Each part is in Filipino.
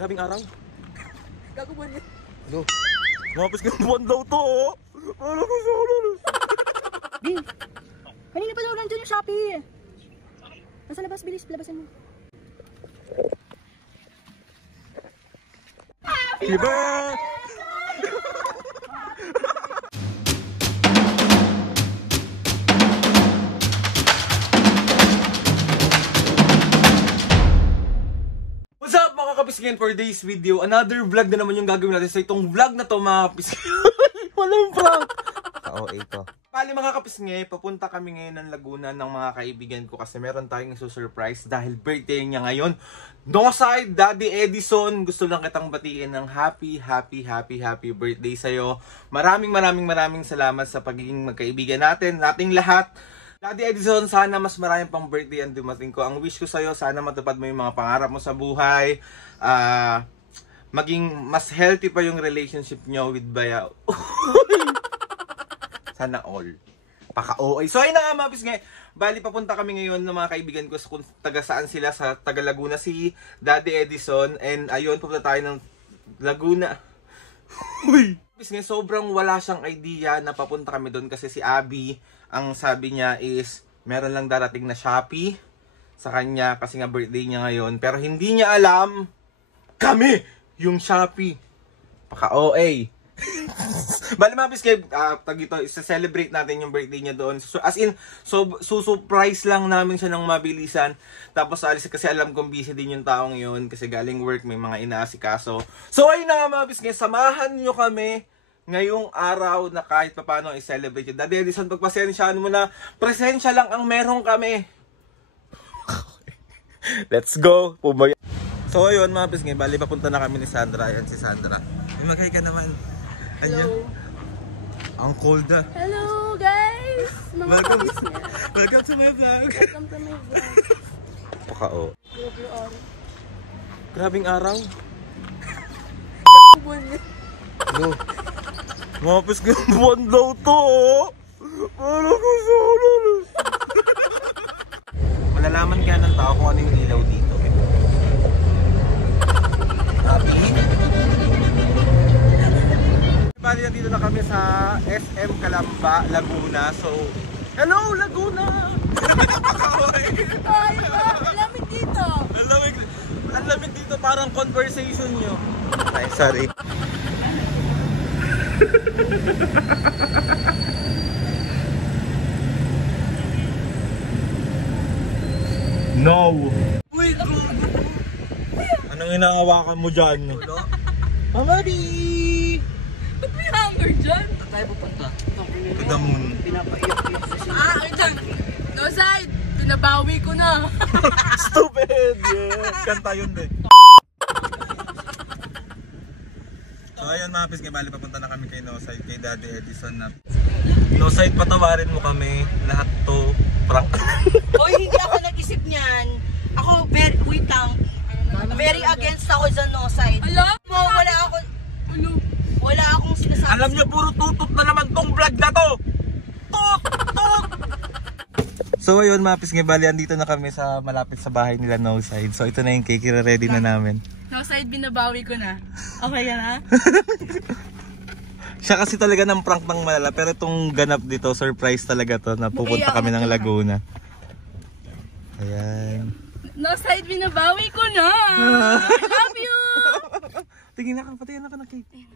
Grabing araw. Gago buwan yan. Ano? Mapis ka buwan daw to, oh. Ano ko sa ulo? Bin, kanina pa daw nandiyan yung Shopee. Nasa labas, bilis, labasan mo. Iba! What's up mga kapisgen, for today's video, another vlog na naman yung gagawin natin. So itong vlog na to mga kapisgen, walang prank. Ka-OA to. Bali mga kapisgen, papunta kami ngayon ng Laguna ng mga kaibigan ko kasi meron tayong surprise dahil birthday niya ngayon. Noside, Daddy Edison, gusto lang kitang batiin ng happy birthday sa'yo. Maraming salamat sa pagiging magkaibigan nating lahat. Daddy Edison, sana mas maraming pang birthday ang dumating ko. Ang wish ko sa'yo, sana matupad mo yung mga pangarap mo sa buhay. Maging mas healthy pa yung relationship nyo with Bayaw. Sana all. Paka-OA. So ayun na nga mga pisngay. Bali papunta kami ngayon ng mga kaibigan ko kung taga saan sila, sa taga Laguna si Daddy Edison. And ayun, pupunta tayo ng Laguna. Uy! Pisngay, sobrang wala siyang idea na papunta kami doon kasi si Abby, ang sabi niya is meron lang darating na Shopee sa kanya kasi nga birthday niya ngayon. Pero hindi niya alam kami yung Shopee. Paka-OA. Bali mga piskay, isa-celebrate natin yung birthday niya doon. So, as in, surprise lang namin siya ng mabilisan. Tapos alis kasi alam kong busy din yung taong yun kasi galing work, may mga inaasikaso. So ayun na nga mga piskay, samahan nyo kami ngayong araw na kahit paano i-celebrate yun. Daddy Edison, pagpasensyahan mo na, presensya lang ang meron kami. Let's go! So ayun mga piskay, bali papunta na kami ni Sandra. Ayan si Sandra. Magay ka naman. Hello. Ang cold ah. Hello guys! Mga kapisgen. Welcome to my vlog. Welcome to my vlog. Paka-o. Grabe yung araw. Grabing araw. Gago buwan yan. Ano? Mapis ka buwan daw to, oh. Ano ko sa ulo? Malalaman kaya ng tao kung ano yung ilaw dito. Happy? Bali na dito na kami sa SM Calamba, Laguna. So, hello Laguna! Ay, lamig dito. Ang lamig dito, parang conversation nyo. Ay, sorry. No! Uy, anong inahawakan mo dyan? Mama B! Ba't may hanger dyan? Tayo pupunta. To the moon. Pinapaiyak-iyak na siya. Ay dyan. No side. Pinabawi ko na. Stupid! Yeah. Kanta yun din. So ayun mga piskay, bali papunta na kami kay Noside, kay Daddy Edison na. Noside, patawarin mo kami. Lahat to prank. Hoy, hindi ako nag-isip niyan. Ako, wait lang. Very against ako sa Noside. Alam? Wala akong sinasabi. Alam nyo, puro tutot na naman tong vlog na to! Tut! So ayun mga piskay, bali andito na kami sa malapit sa bahay nila Noside. So ito na yung cake, ready na namin. No side, binabawi ko na. Okay ka na? Siya kasi talaga ng prank ng malala, pero itong ganap dito, surprise talaga to na pupunta kami ng Laguna. Ayan. No side, binabawi ko na. I love you! Tingin na ka, patayin ako ng cake.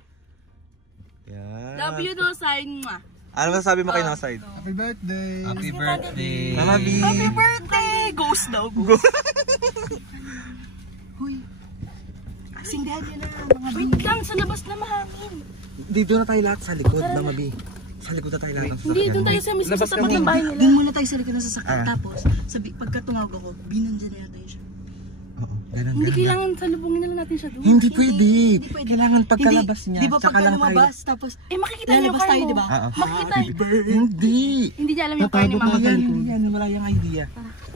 Yan. Love you, no side. Mwah. Ano masasabi mo kay Noside? Happy birthday! Happy birthday! Happy Birthday! Ghost daw. Ghost. Hoy, kasing dahil yun na mga Wait lang, sa labas na mahangin. Dito na tayo lahat sa likod, Mama B. Sa likod na tayo lahat ng sasakyan. Hindi, doon tayo sa mismo sa tapat ng bahay nila. Doon muna tayo sa likod ng sasakyan. Tapos, pagka tumawag ako, binandyan na yata yun siya. Oo, ganun. Hindi kailangan salubungin na lang natin siya doon. Hindi pwede. pwede. Kailangan pagkalabas niya. Di ba tsaka pagka lang tayo. lumabas, tapos Makikita niyo lalabas tayo, di ba? Makikita. Hindi. Hindi niya alam yung car ni Mama. Hindi yan. Wala yung idea.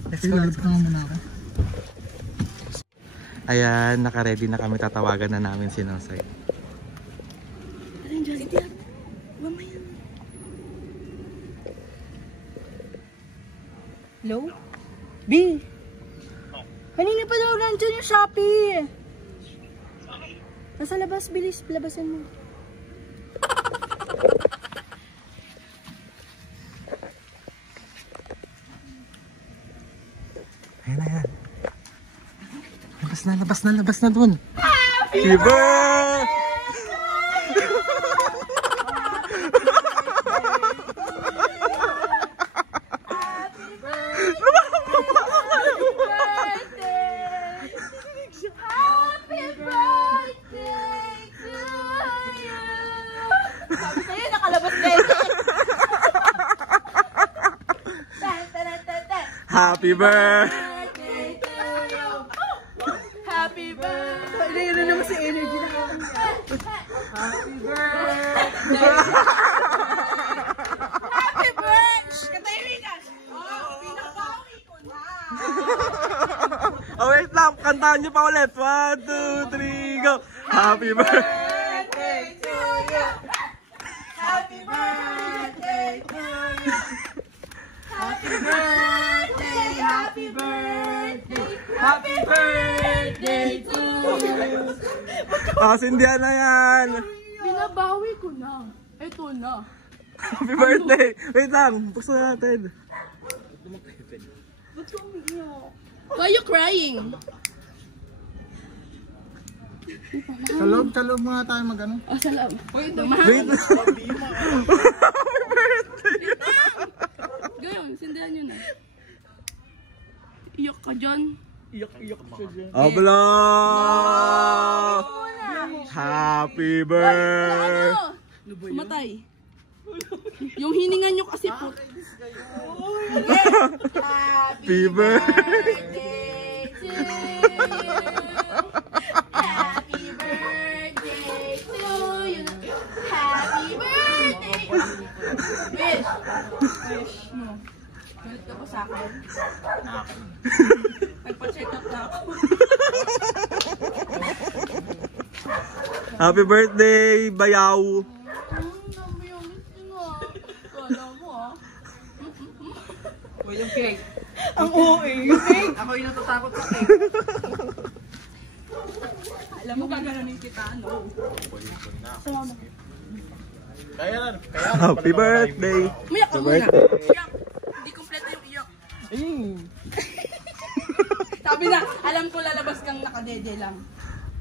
Let's go. Let's go muna ako. Ayan, naka-ready na kami. Tatawagan na namin si Noside. Ayan, Justin. Mamaya. Hello? B? Kanina pa daw nandiyan yung Shopee. Nasa labas, bilis. Labasan mo. Ayan na yan. Labas na dun. Happy birthday! Sabi sa'yo, nakalabas na yun. Happy birthday! Happy birthday! Ito naman si energy na kami. Happy birthday! Happy birthday! Katayin ka! Pinabawi ko na! Oh, wait lang. Kantahan niyo pa ulit. 1, 2, 3, go! Happy birthday! To you! Happy birthday to you! Happy birthday! Happy birthday! Happy birthday to you! Sindihan na yan. Binabawi ko na. Ito na. Happy birthday. Wait lang. Buksan natin. Ba't ka umiiyak? Why are you crying? Sa loob muna tayo mag-ano. Oh, salam. Wait, Wait lang. Happy birthday. Gayon, sindihan nyo na. Iyak ka dyan. Abla! Happy birthday. Matay. Yung hininga nyo kasi po. Happy birthday. to you. Happy birthday to you. Happy birthday. Wish mo. Galit ka pa sa akin? Nagpa-check up na ako. Happy birthday, Bayaw. Kala mo ah. O yung cake. Ang OA. Yung cake. Ako yung natatakot sa cake. Alam mo gaganunin kita, no? Salamat. Happy birthday. Umiyak ka muna. Iyak. Hindi kompleto yung iyak. Sabi na, alam ko lalabas kang nakadede lang.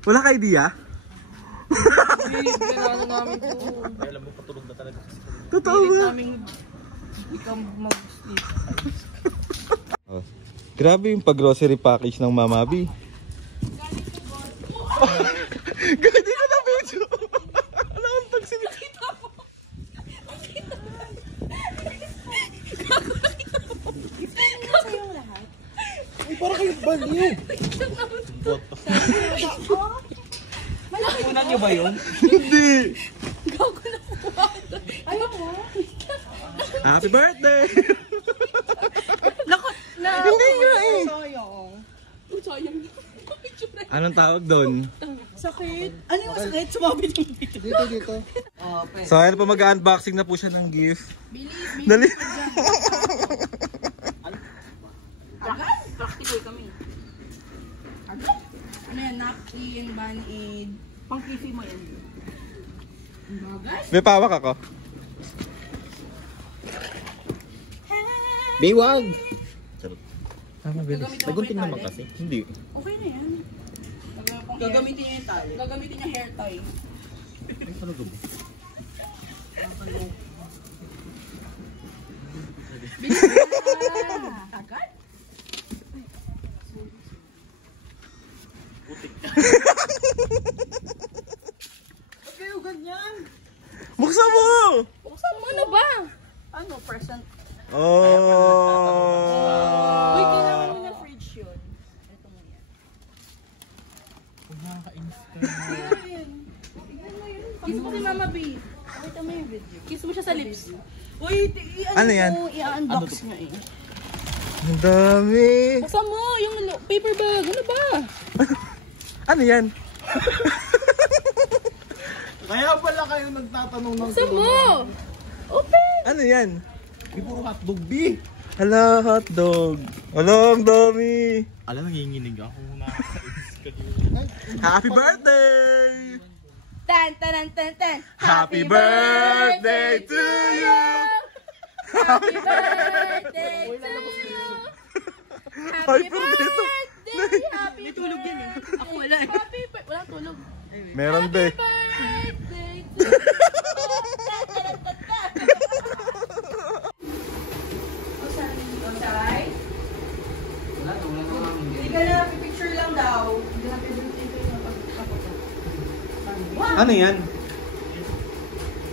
Wala ka idea? Kailangan namin po. Totoo ba? Namin ikaw mag-sleep. Oh, grabe yung pag-grocery package ng Mama B. Gandi ko na video. Alam ang tagsin. Parang kayo baliw. Kunan niyo ba yun? Hindi. Gago na po. Ano mo? Happy birthday. Naku, na. Hindi nga eh. Sayang. Sayang. Anong tawag doon? Sakit. Ano yung sakit? Sumabit yung dito. Dito. Oh, pwede. So ayun po, mag-unboxing na po siya ng gift. Bili. Dali. Agad? Practical kami. Agad? Ano yan? Napkin, band-aid. Pang-kisi mo yan. Bagay? May pawak ako. Biwag. Mabilis. Nagunting naman kasi. Hindi. Okay na yan. Gagamitin niya yung tali. Gagamitin niya hair tie. Ay, talaga ba? Bilis na! Agad? Ba't kayo ganyan? Buksan mo! Buksan mo na ba? Ano, present? Oh! Uy, kailangan mo na fridge yun. Ito mo yan. Kiss mo kay Mama B. Pakita mo yung video. Kiss mo siya sa lips. Uy, Ano yan? i-unbox niya eh. Ang dami! Buksan mo yung paper bag. Ano ba? Ano yan? Kaya pala kayo nagtatanong ng Buksan mo! Open! Ano yan? Di puro hotdog, B. Hala, hotdog. Hala, ang dami. Alam, nanginginig ako. Happy birthday! Tan, tan, tan, tan. Happy birthday to you! Happy birthday to you! Happy birthday! Happy May tulog yan eh. Ako wala eh. Happy birthday! Walang tulog. Meron be. Birthday to you! Hindi ka na, picture lang daw. Ano yan?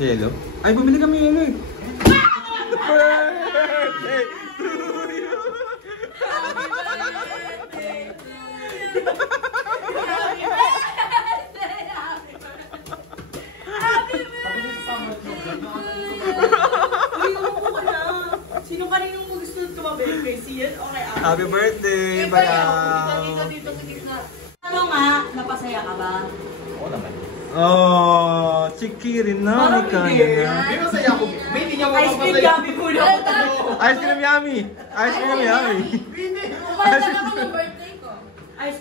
Yellow? Ay, bumili kami yellow eh. Birthday to you! Uy, umuko ka na. Sino ka rin yung gusto tumabi? Kay Sian o kay Ate? Happy birthday, Bayaw! Dito sa gitna. Ano nga, napasaya ka ba? Oo naman. Oh, chikirin na, ni kaya na. Hindi masaya ako. May hindi niya Ice cream yummy po na ako. Ice cream yummy! Ice cream yummy! Ice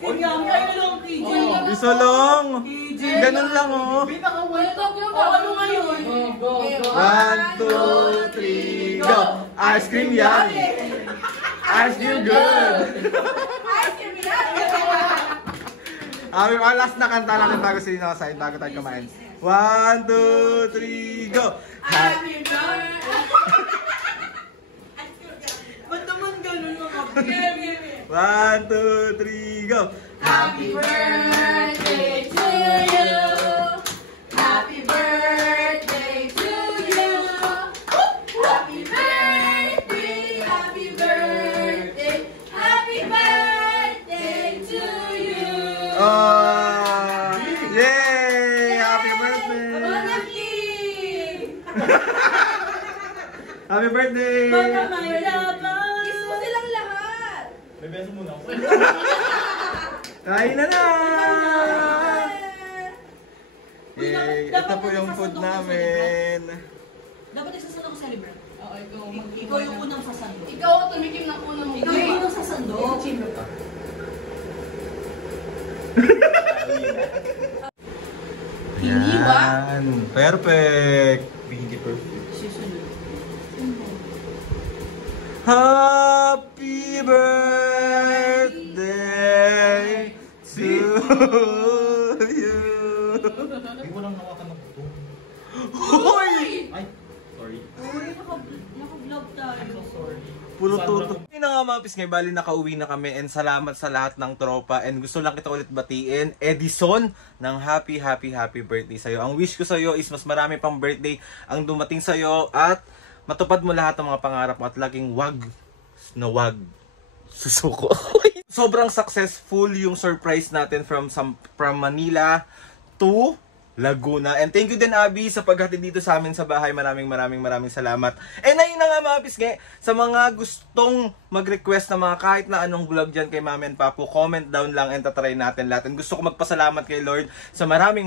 cream yummy. Ay, ano lang, PJ. Iso lang! Ganun lang oh! Ano ngayon? 1, 2, 3, go! Ice cream yummy! Ice cream good! May mga last na kanta natin bago sila nakasayin, bago tayo kumain. 1, 2, 3, go! Happy birthday! Ba't naman ganun mga baby? 1, 2, 3, go! Happy birthday to you! Happy birthday to you! Happy birthday! Happy birthday! Happy birthday to you! Oh! Yay! Happy birthday! Happy birthday! Baka mahirapan! Kiss mo silang lahat! Kain na na! Uy, Yay! dapat Ito po yung nagsasaldo food ko sa namin. Dapat nagsasando ko celebrate. Oo, Ikaw yung unang sasando. Ikaw ang tumikim ng unang mo. Ikaw yung unang sasando. Hindi ba? Yan. Perfect! Hindi perfect. Susunod. Happy birthday to you! Hindi mo lang hawakan ng buto. Hoy! Ay, sorry. Uy, naka-vlog tayo. Sorry. Puro tuto. Hindi na nga mga pisngay, bali nakauwi na kami and salamat sa lahat ng tropa and gusto lang kita ulit batiin, Edison, ng happy birthday sa'yo. Ang wish ko sa'yo is mas marami pang birthday ang dumating sa'yo at matupad mo lahat ng mga pangarap mo at laging wag susuko. Sobrang successful yung surprise natin from Manila to Laguna. And thank you din, Abby, sa paghatid dito sa amin sa bahay. Maraming salamat. And ayun na nga mga pisngi, sa mga gustong mag-request na mga kahit na anong vlog dyan kay Mami and Papu, comment down lang and tatry natin lahat. And gusto ko magpasalamat kay Lord sa maraming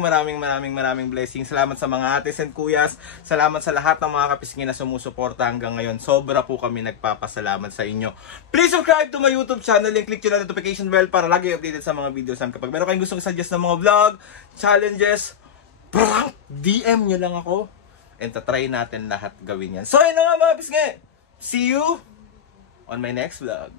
blessings. Salamat sa mga ates and kuyas. Salamat sa lahat ng mga kapisngi na sumusuporta hanggang ngayon. Sobra po kami nagpapasalamat sa inyo. Please subscribe to my YouTube channel and click nyo na notification bell para lagi updated sa mga videos namin. Kapag meron kayong gustong suggest ng mga vlog, challenges, DM nyo lang ako and tatry natin lahat gawin yan. So ayun na nga mga pisngi, see you on my next vlog.